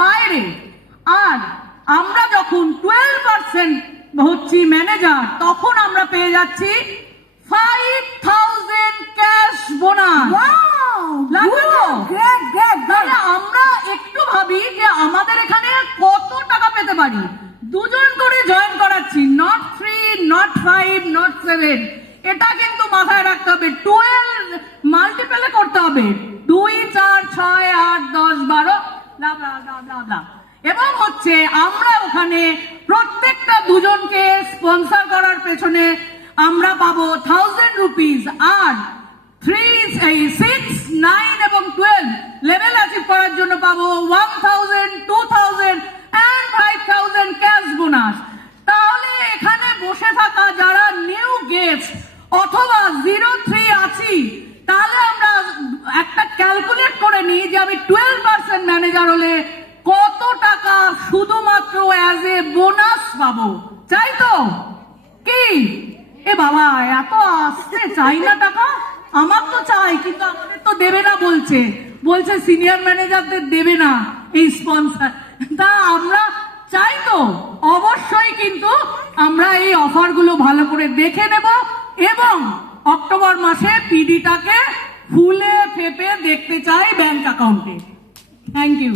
বাইরে। আর আমরা যখন 12% হচ্ছি ম্যানেজার, তখন আমরা পেয়ে যাচ্ছি 5,000 ক্যাশ বোনাস। আমরা একটু ভাবি যে আমাদের এখানে কত টাকা পেতে পারি। দুজন করে জয়েন করাচ্ছি, নট 3, নট 5, নট 7। এটা কিন্তু মাথায় রাখতে হবে। 12 মাল্টিপলে করতে হবে, 2, 4, 6, 8, 10, 12 এবং হচ্ছে আমরা ওখানে প্রত্যেকটা দুজনকে স্পন্সর করার পেছনে আমরা পাবো 1000 রুপিস। আর 3, 6, 9 এবং 12 লেভেল অ্যাচিভ করার জন্য পাবো 1000, 2000 and 5000 ক্যাশ বোনাস। তাহলে এখানে বসে থাকা যারা নিউ গেস্ট অথবা 03 আছি, তাহলে আমরা একটা ক্যালকুলেট করে নিই যে আমি 12% ম্যানেজার হলে কত টাকা শুধুমাত্র অ্যাজ এ বোনাস পাবো। চাই তো কি? এ বাবা, এত আসতে চাই না টাকা। আমার তো চাই, কিন্তু আমাদের তো দেবে না বলছে সিনিয়র ম্যানেজারদের দেবে না এই স্পন্সর। তা আমরা চাই তো অবশ্যই, কিন্তু আমরা এই অফারগুলো ভালো করে দেখে নেব এবং অক্টোবর মাসে পিডিটাকে ফুলে ফেপে দেখতে চাই ব্যাংক অ্যাকাউন্টে। Thank you.